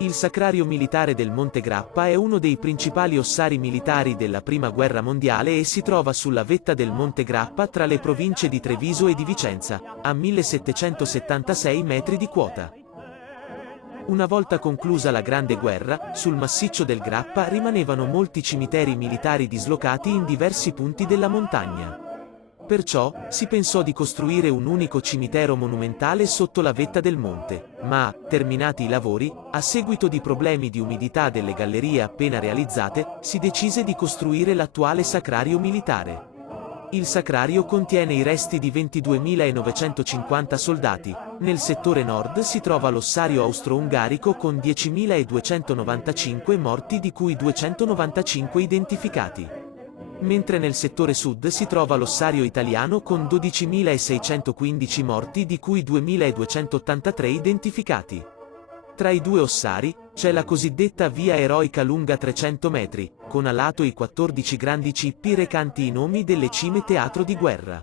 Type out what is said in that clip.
Il Sacrario militare del Monte Grappa è uno dei principali ossari militari della Prima Guerra Mondiale e si trova sulla vetta del Monte Grappa tra le province di Treviso e di Vicenza, a 1776 metri di quota. Una volta conclusa la Grande Guerra, sul massiccio del Grappa rimanevano molti cimiteri militari dislocati in diversi punti della montagna. Perciò, si pensò di costruire un unico cimitero monumentale sotto la vetta del monte, ma, terminati i lavori, a seguito di problemi di umidità delle gallerie appena realizzate, si decise di costruire l'attuale sacrario militare. Il sacrario contiene i resti di 22.950 soldati. Nel settore nord si trova l'ossario austro-ungarico con 10.295 morti, di cui 295 identificati. Mentre nel settore sud si trova l'ossario italiano con 12.615 morti, di cui 2.283 identificati. Tra i due ossari, c'è la cosiddetta via eroica lunga 300 metri, con a lato i 14 grandi cippi recanti i nomi delle cime teatro di guerra.